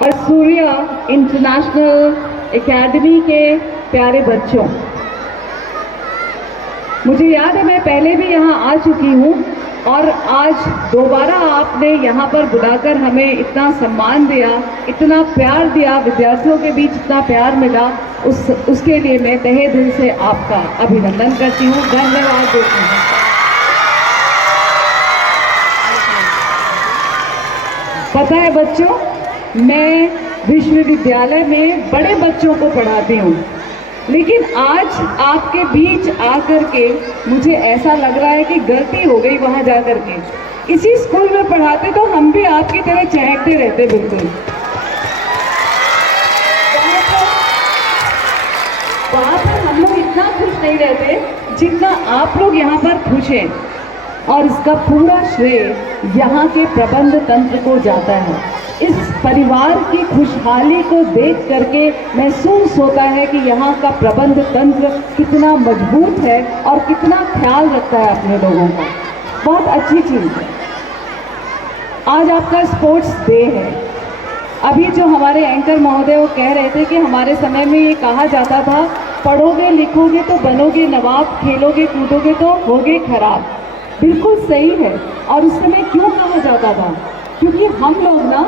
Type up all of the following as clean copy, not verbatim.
और सूर्य international academy के प्यारे बच्चों, मुझे याद है मैं पहले भी यहाँ आ चुकी हूँ और आज दोबारा आपने यहाँ पर बुलाकर हमें इतना सम्मान दिया, इतना प्यार दिया, विद्यार्थियों के बीच इतना प्यार मिला, उसके लिए मैं तहे दिल से आपका अभिनंदन करती हूँ, धन्यवाद देती हूँ। पता है बच्चों, मैं विश्वविद्यालय में बड़े बच्चों को पढ़ाती हूँ, लेकिन आज आपके बीच आकर के मुझे ऐसा लग रहा है कि गलती हो गई वहाँ जाकर के। इसी स्कूल में पढ़ाते तो हम भी आपकी तरह चहकते रहते बिल्कुल। वहाँ पर हम लोग इतना खुश नहीं रहते जितना आप लोग यहाँ पर खुश हैं, और इसका पूरा श्रेय यहाँ के प्रबंध तंत्र को जाता है। इस परिवार की खुशहाली को देख करके महसूस होता है कि यहाँ का प्रबंध तंत्र कितना मजबूत है और कितना ख्याल रखता है अपने लोगों का। बहुत अच्छी चीज़ है। आज आपका स्पोर्ट्स डे है। अभी जो हमारे एंकर महोदय वो कह रहे थे कि हमारे समय में ये कहा जाता था, पढ़ोगे लिखोगे तो बनोगे नवाब, खेलोगे कूदोगे तो होगे खराब। बिल्कुल सही है। और उस समय क्यों कहा जाता था? क्योंकि हम लोग ना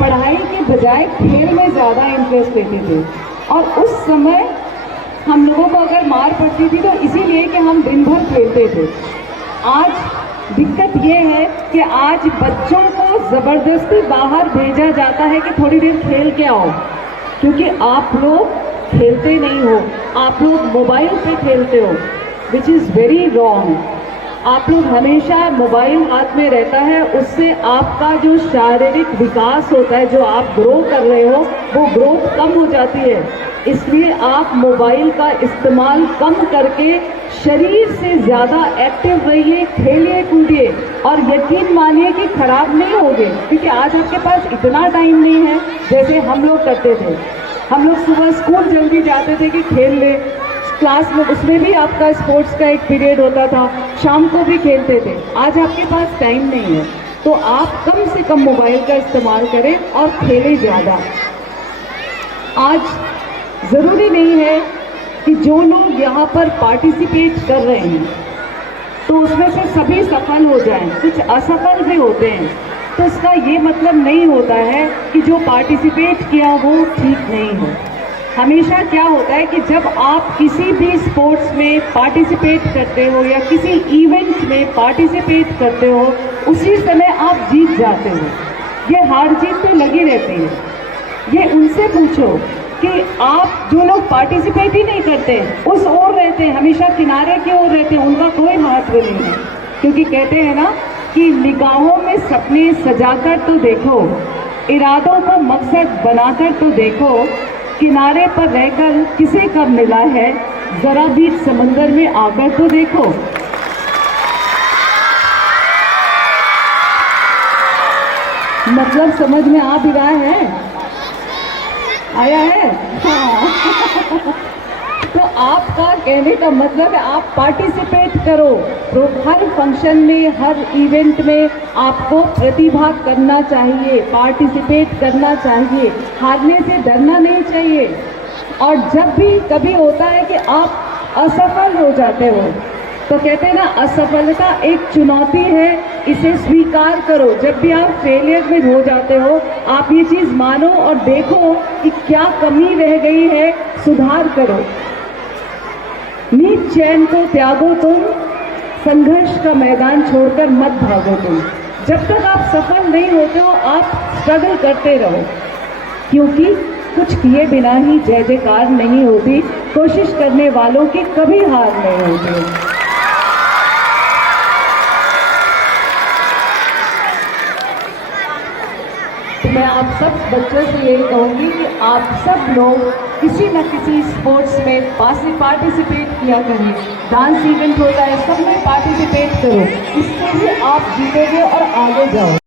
पढ़ाई के बजाय खेल में ज़्यादा इंटरेस्ट लेते थे, और उस समय हम लोगों को अगर मार पड़ती थी तो इसीलिए कि हम दिन भर खेलते थे। आज दिक्कत ये है कि आज बच्चों को ज़बरदस्ती बाहर भेजा जाता है कि थोड़ी देर खेल के आओ, क्योंकि आप लोग खेलते नहीं हो, आप लोग मोबाइल पे खेलते हो, विच इज़ वेरी रॉन्ग। आप लोग हमेशा मोबाइल हाथ में रहता है, उससे आपका जो शारीरिक विकास होता है, जो आप ग्रो कर रहे हो, वो ग्रोथ कम हो जाती है। इसलिए आप मोबाइल का इस्तेमाल कम करके शरीर से ज़्यादा एक्टिव रहिए, खेलिए कूदिए, और यकीन मानिए कि खराब नहीं होगे, क्योंकि आज आपके पास इतना टाइम नहीं है जैसे हम लोग करते थे। हम लोग सुबह स्कूल जल्दी जाते थे कि खेल ले, क्लास में उसमें भी आपका स्पोर्ट्स का एक पीरियड होता था, शाम को भी खेलते थे। आज आपके पास टाइम नहीं है, तो आप कम से कम मोबाइल का इस्तेमाल करें और खेलें ज़्यादा। आज ज़रूरी नहीं है कि जो लोग यहाँ पर पार्टिसिपेट कर रहे हैं तो उसमें से सभी सफल हो जाएं, कुछ असफल भी होते हैं। तो इसका ये मतलब नहीं होता है कि जो पार्टिसिपेट किया वो ठीक नहीं हो। हमेशा क्या होता है कि जब आप किसी भी स्पोर्ट्स में पार्टिसिपेट करते हो या किसी इवेंट में पार्टिसिपेट करते हो, उसी समय आप जीत जाते हो। ये हार जीत तो लगी रहती है। ये उनसे पूछो कि आप जो लोग पार्टिसिपेट ही नहीं करते, उस ओर रहते हैं, हमेशा किनारे की ओर रहते हैं, उनका कोई महत्व नहीं है। क्योंकि कहते हैं ना कि निगाहों में सपने सजाकर तो देखो, इरादों को मकसद बनाकर तो देखो, किनारे पर रहकर किसे कब मिला है, जरा बीच समंदर में आकर तो देखो। मतलब समझ में आ भी रहा है? आया है? हाँ। तो आपका कहने का मतलब है आप पार्टिसिपेट करो, तो हर फंक्शन में, हर इवेंट में आपको प्रतिभाग करना चाहिए, पार्टिसिपेट करना चाहिए, हारने से डरना नहीं चाहिए। और जब भी कभी होता है कि आप असफल हो जाते हो, तो कहते हैं ना, असफलता एक चुनौती है, इसे स्वीकार करो। जब भी आप फेलियर में हो जाते हो, आप ये चीज़ मानो और देखो कि क्या कमी रह गई है, सुधार करो। नीच चैन को त्यागो तुम, संघर्ष का मैदान छोड़कर मत भागो तुम। जब तक आप सफल नहीं होते हो, आप स्ट्रगल करते रहो, क्योंकि कुछ किए बिना ही जय जयकार नहीं होती, कोशिश करने वालों की कभी हार नहीं होती। मैं आप सब बच्चों से यही कहूँगी कि आप सब लोग किसी न किसी स्पोर्ट्स में पार्टिसिपेट किया करें। डांस इवेंट होता है, सब में पार्टिसिपेट करो, इससे भी आप जीतोगे और आगे जाओ।